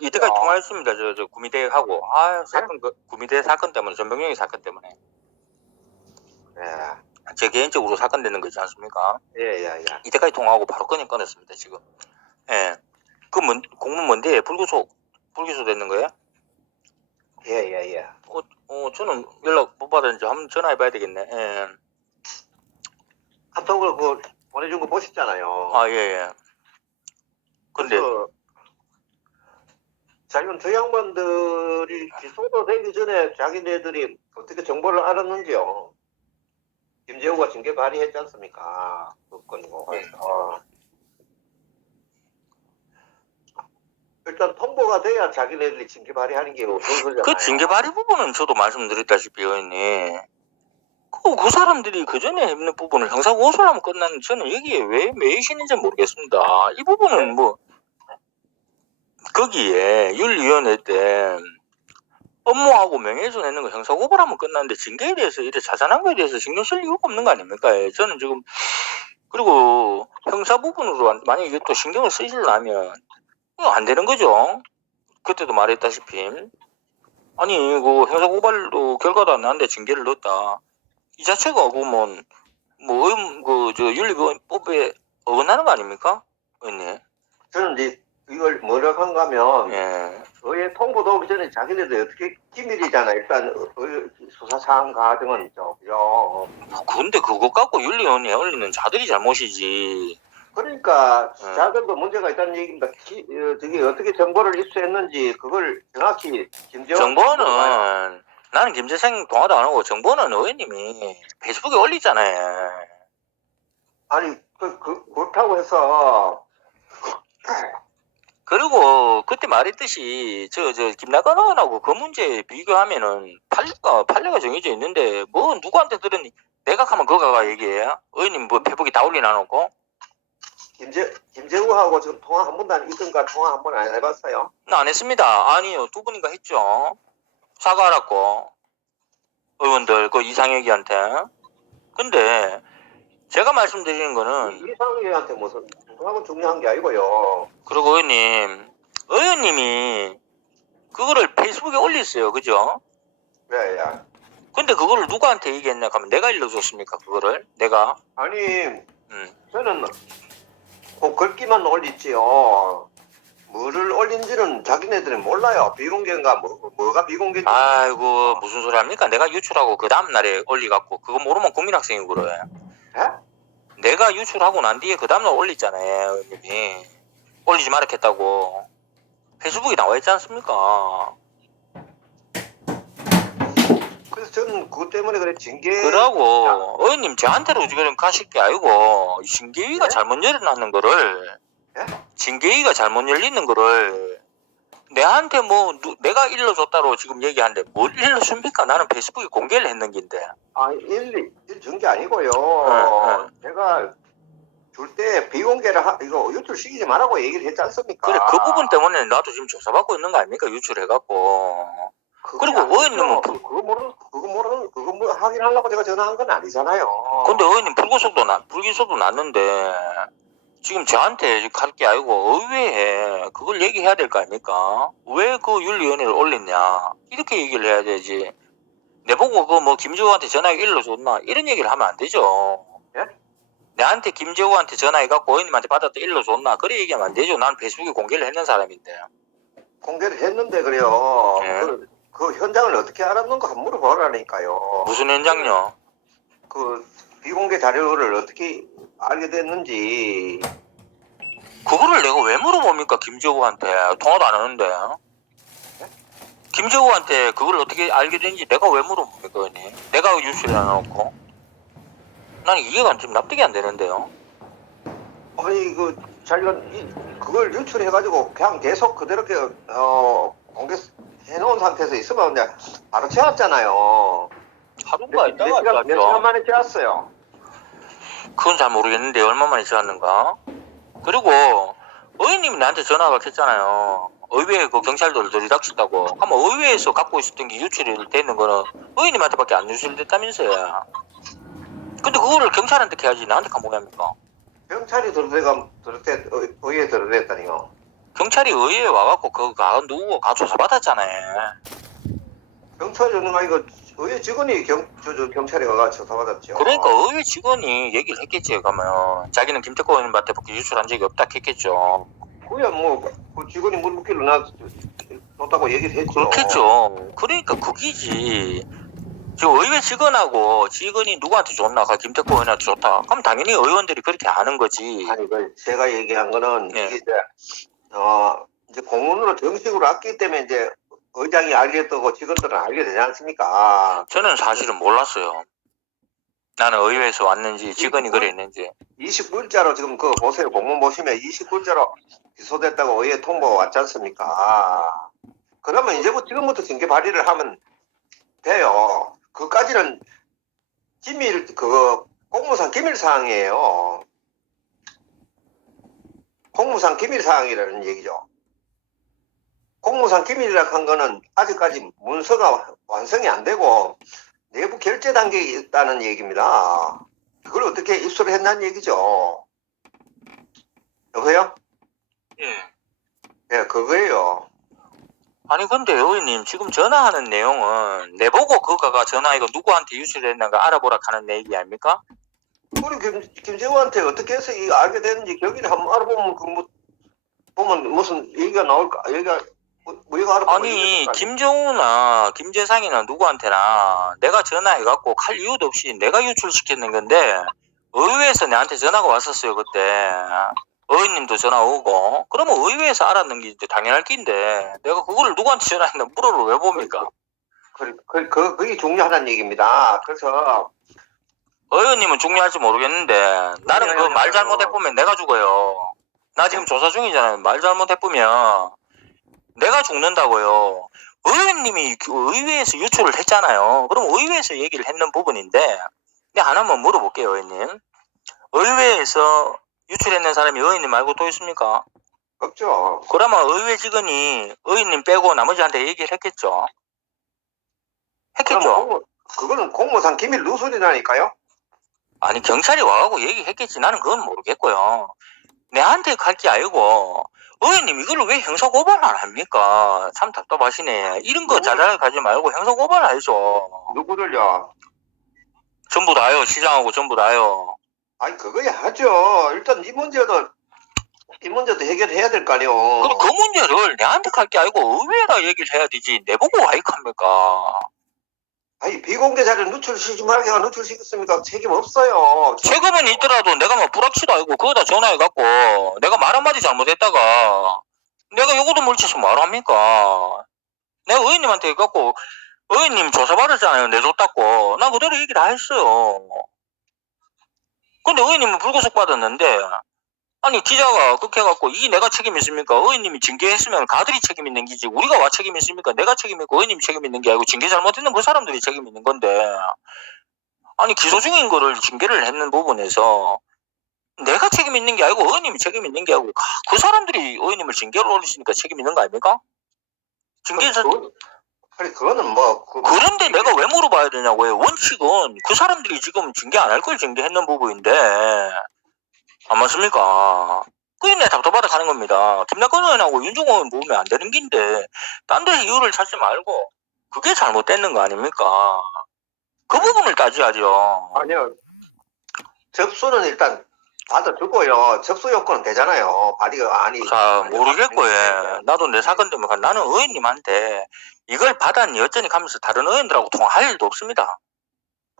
이때까지 통화했습니다. 저 구미대하고. 사건, 구미대 사건 때문에, 전병영이 사건 때문에. 예. 제 개인적으로 사건 되는 거 있지 않습니까? 예. 이때까지 통화하고 바로 끊었습니다, 지금. 예. 공문 뭔데? 불기소 됐는 거예요? 예. 저는 연락 못 받았는지 한번 전화해봐야 되겠네. 예. 카톡을 보내준 거 보셨잖아요. 예. 근데, 자기는 저 양반들이 기소가 되기 전에 자기네들이 어떻게 정보를 알았는지요. 김재호가 징계 발의했지 않습니까? 그건이고. 일단 통보가 돼야 자기네들이 징계 발의하는 게 우선이잖아요. 그 징계 발의 부분은 저도 말씀드렸다시피, 의원님. 그 사람들이 그 전에 있는 부분을 형사 고소를 하면 끝나는, 저는 여기에 왜 매이시는지 모르겠습니다. 이 부분은 거기에 윤리위원회 때 업무하고 명예훼손 했는 거 형사 고발하면 끝나는데 징계에 대해서 이렇게 자잘한 거에 대해서 신경 쓸 이유가 없는 거 아닙니까? 저는 지금, 그리고 형사 부분으로 만약에 이게 또 신경을 쓰시려면 이거 안 되는 거죠. 그때도 말했다시피. 아니, 형사 고발로 결과도 안 나는데 징계를 넣었다. 이 자체가 윤리법에 어긋나는 거 아닙니까? 의원님. 저는 이제 이걸 뭐라고 한가 하면, 예. 의회 통보도 오기 전에 자기네들 어떻게 기밀이잖아. 일단 수사사항 과정은 있죠. 그죠? 근데 그거 갖고 윤리위원회에 올리는 자들이 잘못이지. 그러니까 자들도 문제가 있다는 얘기입니다. 저기 어떻게 정보를 입수했는지 그걸 정확히 정보는 나는 김재생 동화도 안 하고 정보는 의원님이 페이스북에 올리잖아요. 아니 그렇다고 해서 그리고 그때 말했듯이 저 김나건 의원하고 그 문제 비교하면은 판례가 정해져 있는데 누구한테 들었니? 내가 하면 그거가 얘기해요. 의원님 페이스북에 다 올려놔놓고. 김재우하고 지금 통화 한 번도 이건가 통화 한 번 안 해봤어요? 안 했습니다. 아니요, 2번인가 했죠. 사과하라고 의원들 이상혁이한테. 근데 제가 말씀드리는 거는 이상혁한테 무슨 그거하고 중요한 게 아니고요. 그리고 의원님이 그거를 페이스북에 올렸어요, 그죠? 예. 근데 그거를 누구한테 얘기했냐 하면 내가 일러줬습니까? 그거를 내가. 아니 저는 그 글귀만 올렸지요. 뭐를 올린지는 자기네들은 몰라요. 비공개인가 뭐가 비공개인지. 아이고 무슨 소리 합니까? 내가 유출하고 그 다음날에 올리갖고 그거 모르면 국민학생이 그래. 예? 내가 유출하고 난 뒤에 그 다음날 올렸잖아요. 의원님이 올리지 말았겠다고 페이스북에 나와 있지 않습니까? 그래서 저는 그것 때문에 그래 징계. 그러고 의원님 저한테로 지금 가실 게 아니고 징계위가 잘못 열어놨는 거를 징계위가 잘못 열리는 거를 내한테 내가 일러줬다로 지금 얘기하는데 뭘 일러줍니까? 나는 페이스북에 공개를 했는 긴데. 준 게 아니고요. 제가 줄 때 비공개를 이거 유출시키지 말라고 얘기를 했지 않습니까? 그래 그 부분 때문에 나도 지금 조사받고 있는 거 아닙니까? 유출해갖고. 그리고 의원님은 그거 확인하려고 제가 전화한 건 아니잖아요. 근데 의원님 불기소도 났는데 지금 저한테 갈 게 아니고 의회에 그걸 얘기해야 될 거 아닙니까? 왜 그 윤리위원회를 올렸냐 이렇게 얘기를 해야 되지. 내보고 김재호한테 전화해 일러줬나 이런 얘기를 하면 안 되죠. 예? 내한테 김재호한테 전화해갖고 의원님한테 받았다 일러줬나 그래 얘기하면 안 되죠. 난 페이스북에 공개를 했는 사람인데. 공개를 했는데 그래요. 예? 그 현장을 어떻게 알았는가 한번 물어보라니까요. 무슨 현장요? 그 비공개 자료를 어떻게 알게 됐는지. 그거를 내가 왜 물어봅니까? 김재호한테 통화도 안 하는데. 김재호한테 그걸 어떻게 알게 된지 내가 왜 물어봅니까? 의원님? 내가 유출해 놔놓고 나는 이해가 지금 납득이 안 되는데요. 아니 자기가 그걸 유출해가지고 그냥 계속 그대로 공개해놓은 상태에서 있으면 그냥 바로 채웠잖아요. 하루가 있다가 몇 시간 만에 채웠어요. 그건 잘 모르겠는데 얼마 만에 지났는가. 그리고 의원님이 나한테 전화가 했잖아요. 의회에 경찰들을 들이닥친다고 하면 의회에서 갖고 있었던 게 유출이 되는 거는 의원님한테밖에 안 유출됐다면서요. 근데 그거를 경찰한테 해야지 나한테 가면 뭐합니까? 경찰이 의회에 들어댔다니요. 경찰이 의회에 와갖고 누구 조사받았잖아요. 경찰은 이거 의회 직원이 경찰에 와가 조사받았죠. 그러니까 의회 직원이 얘기를 했겠지. 그러면 자기는 김태권 의원한테 그렇게 유출한 적이 없다 했겠죠. 그야 그 직원이 물 묻기로 놨다고 얘기를 했죠. 그렇겠죠. 그러니까 그기지. 지금 의회 직원이 누구한테 줬나? 김태권 의원한테 줬다. 그럼 당연히 의원들이 그렇게 아는 거지. 아니 제가 얘기한 거는 네. 이게 이제 공문으로 정식으로 왔기 때문에 이제 의장이 알게 되고 직원들은 알게 되지 않습니까? 저는 사실은 몰랐어요. 나는 의회에서 왔는지 직원이 그래 있는지. 29일자로 지금 보세요. 공문 보시면 29일자로 기소됐다고 의회 통보가 왔지 않습니까? 그러면 이제부터 지금부터 징계 발의를 하면 돼요. 그까지는 공무상 기밀 사항이에요. 공무상 기밀 사항이라는 얘기죠. 공무상 기밀이라고 한 거는 아직까지 문서가 완성이 안 되고 내부 결제 단계에 있다는 얘기입니다. 그걸 어떻게 입수를 했냐는 얘기죠. 여보세요? 예. 네, 그거예요. 아니 근데 의원님 지금 전화하는 내용은 내보고 그거가 전화 이거 누구한테 유출됐는가 알아보라 하는 얘기 아닙니까? 우리 김재호한테 어떻게 해서 이거 알게 됐는지 경위를 한번 알아보면 보면 무슨 얘기가 나올까? 얘가 알아보면 아니 김정우나 김재상이나 누구한테나 내가 전화해갖고 갈 이유도 없이 내가 유출시켰는 건데 의회에서 내한테 전화가 왔었어요 그때. 의원님도 전화 오고 그러면 의회에서 알았는 게 이제 당연할 낀데 내가 그거를 누구한테 전화했나 물어를 왜 봅니까? 그게 중요하다는 얘기입니다. 그래서 의원님은 중요할지 모르겠는데 나는 그 말 잘못해보면 내가 죽어요. 나 지금 조사 중이잖아요. 말 잘못해보면 내가 죽는다고요. 의원님이 의회에서 유출을 했잖아요. 그럼 의회에서 얘기를 했는 부분인데 내가 하나만 물어볼게요 의원님. 의회에서 유출했는 사람이 의원님 말고 또 있습니까? 없죠. 그러면 의회 직원이 의원님 빼고 나머지한테 얘기를 했겠죠. 했겠죠. 그거는 공무상 기밀 누설이라니까요. 아니 경찰이 와가고 얘기했겠지. 나는 그건 모르겠고요. 내한테 갈 게 아니고 의원님 이걸 왜 형사고발을 안 합니까? 참 답답하시네. 이런 거 자잘하게 가지 말고 형사고발을 하죠. 누구를요? 전부 다요. 시장하고 전부 다요. 아니 그거야 하죠. 일단 이 문제도 해결해야 될 거 아니요. 그 문제를 내한테 갈 게 아니고 의회에다 얘기를 해야 되지. 내보고 와이합니까? 아니 비공개 자료 누출시키지 말게 누출시켰습니까? 책임 없어요. 책임은 있더라도 내가 뭐 불확실도 아니고 그거다 전화해갖고 내가 말 한마디 잘못했다가 내가 요거도 물치서 말합니까? 내가 의원님한테 해갖고 의원님 조사받았잖아요. 내줬다고. 나 그대로 얘기를 다 했어요. 근데 의원님은 불구속 받았는데 아니 기자가 그렇게 해갖고 이게 내가 책임 있습니까? 의원님이 징계했으면 가들이 책임 있는 기지 우리가 와 책임 있습니까? 내가 책임 있고 의원님이 책임 있는 게 아니고 징계 잘못했는 그 사람들이 책임 있는 건데 아니 기소 중인 거를 징계를 했는 부분에서 내가 책임 있는 게 아니고 의원님이 책임 있는 게 아니고 그 사람들이 의원님을 징계를 올리시니까 책임 있는 거 아닙니까? 징계에서 아니 그거는 뭐 그런데 내가 왜 물어봐야 되냐고요. 원칙은 그 사람들이 지금 징계 안 할 걸 징계했는 부분인데 안 맞습니까? 그게 내 답답하다 가는 겁니다. 김낙건 의원하고 윤종호 의원 모으면 안 되는 긴데 딴 데서 이유를 찾지 말고 그게 잘못됐는 거 아닙니까? 그 부분을 따져야죠. 아니요. 접수는 일단 받아주고요. 접수 요건은 되잖아요. 발의가 아니. 자 모르겠고 나도 내 사건 때문에 나는 의원님한테 이걸 받았니 어쩌니 하면서 다른 의원들하고 통화할 일도 없습니다.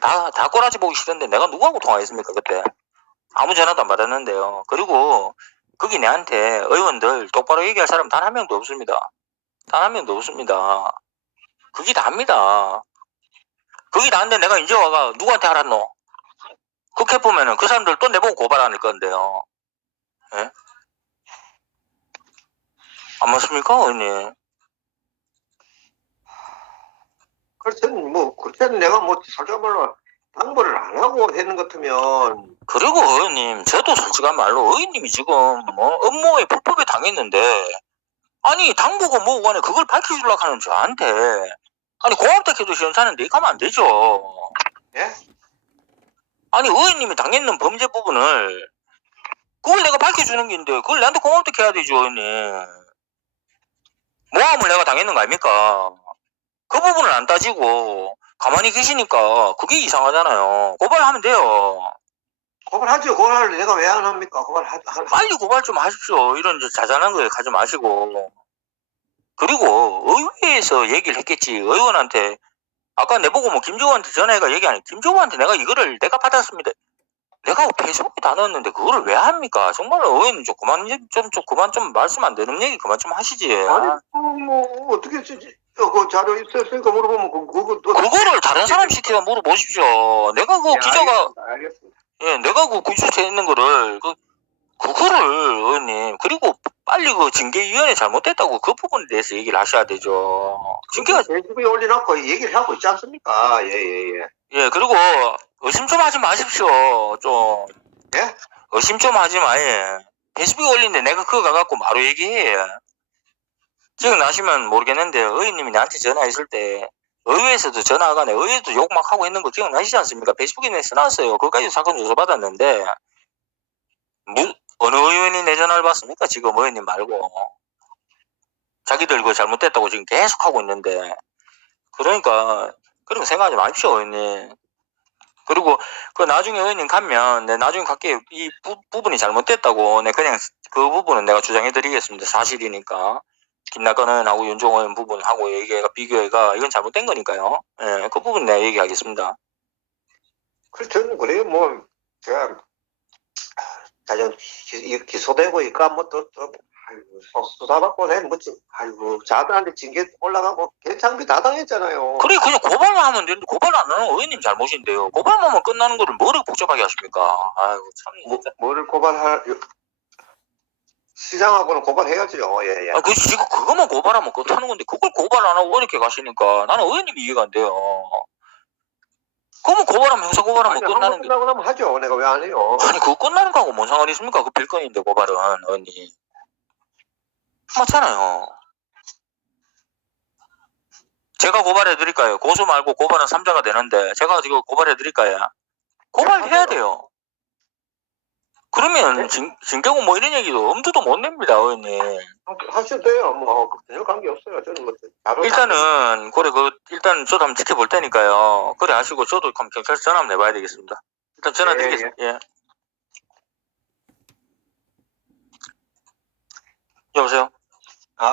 다 꼬라지 보기 싫은데 내가 누구하고 통화했습니까 그때? 아무 전화도 안 받았는데요. 그리고 거기 내한테 의원들 똑바로 얘기할 사람 단 한 명도 없습니다. 단 한 명도 없습니다. 그게 다입니다. 그게 다인데 내가 이제 와가 누구한테 알았노? 그렇게 보면은 그 사람들 또 내보고 고발할 건데요. 예? 안 맞습니까 의원님? 그렇다면 내가 솔직한 말로 당부를 안 하고 되는 것 같으면. 그리고 의원님 저도 솔직한 말로 의원님이 지금 업무에 불법에 당했는데 아니 당부고 뭐고 간에 그걸 밝혀주려고 하는 저한테 아니 공업대표도 시험사는데 이거 하면 안 되죠. 예? 아니 의원님이 당했는 범죄 부분을 그걸 내가 밝혀주는 게인데 그걸 나한테 고맙게 해야 되죠, 의원님. 모함을 내가 당했는 거 아닙니까? 그 부분을 안 따지고 가만히 계시니까 그게 이상하잖아요. 고발하면 돼요. 고발하죠. 고발을 내가 왜 안 합니까? 빨리 고발 좀 하십시오. 이런 자잘한 거에 가지 마시고. 그리고 의회에서 얘기를 했겠지. 의원한테 아까 내보고 뭐 김조호한테 전화해가 얘기하니 김조호한테 내가 이거를 내가 받았습니다. 내가 페이스북에 다 넣었는데 그거를 왜 합니까? 정말 의원님 좀 그만 좀 말씀 안 되는 얘기 그만 좀 하시지. 아니 뭐 어떻게 쓰지? 그 자료 있었으니까 물어보면 그거를 다른 사람 시키다 물어보십시오. 내가 그 예, 기자가 알겠습니다. 예, 내가 그 구주체 있는 거를 그거를 의원님 그리고 빨리 그 징계위원회 잘못됐다고 그 부분에 대해서 얘기를 하셔야 되죠. 징계가 페이스북에 올려놓고 얘기를 하고 있지 않습니까? 예. 예 그리고 의심 좀 하지 마십시오. 좀 예? 의심 좀 하지 마. 예. 페이스북에 올린데 내가 그거 가갖고 바로 얘기해. 기억나시면 모르겠는데 의원님이 나한테 전화했을 때 의회에서도 전화가 내 의회도 욕 막 하고 했는 거 기억나시지 않습니까? 페이스북에 내 써놨어요. 그거까지 사건 조사받았는데 어느 의원이 내 전화를 받습니까? 지금 의원님 말고 자기들 그거 잘못됐다고 지금 계속 하고 있는데 그러니까 그런 거 생각하지 마십시오, 의원님. 그리고 그 나중에 의원님 가면 내 나중에 갈게 이 부분이 잘못됐다고 내 그냥 그 부분은 내가 주장해드리겠습니다. 사실이니까. 김낙건 의원하고 윤종호 의원 부분하고 얘기가 비교해가 이건 잘못된 거니까요. 예, 그 부분 내가 얘기하겠습니다. 그래서 저는 그래요. 뭐 제가 자전 기소되고 있까 뭐또 아이고 수사받고 내 뭐지 아이고 자들한테 징계 올라가고 개창비 다 당했잖아요. 그래 그냥 고발만 하면 되는데 고발 안 하는 의원님 잘못인데요. 고발만 하면 끝나는 거를 뭐를 복잡하게 하십니까? 아이고 참. 뭐를 고발할 시장하고는 고발해야죠. 예. 아, 그 지금 그것만 고발하면 끝하는 건데 그걸 고발 안 하고 이렇게 가시니까 나는 의원님이 이해가 안 돼요. 그러면 고발하면 형사 고발하면 끝나는 게 끝나고 나면 하죠. 내가 왜 안 해요? 아니 그거 끝나는 거하고 뭔 상관이 있습니까? 그 별건인데 고발은 의원님 맞잖아요. 제가 고발해 드릴까요? 고소 말고 고발은 3자가 되는데 제가 지금 고발해 드릴까요? 고발해야 돼요. 그러면 징계고 뭐 이런 얘기도 엄두도 못 냅니다, 의원님. 하셔도 돼요. 뭐 전혀 관계 없어요. 저는 뭐 일단은 그래 일단 저도 한번 지켜볼 테니까요. 그래 하시고 저도 그럼 경찰서 전화 한번 해봐야 되겠습니다. 일단 전화 드리겠습니다. 예. 여보세요?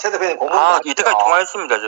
최 대표님 공문 이때까지 통화했습니다.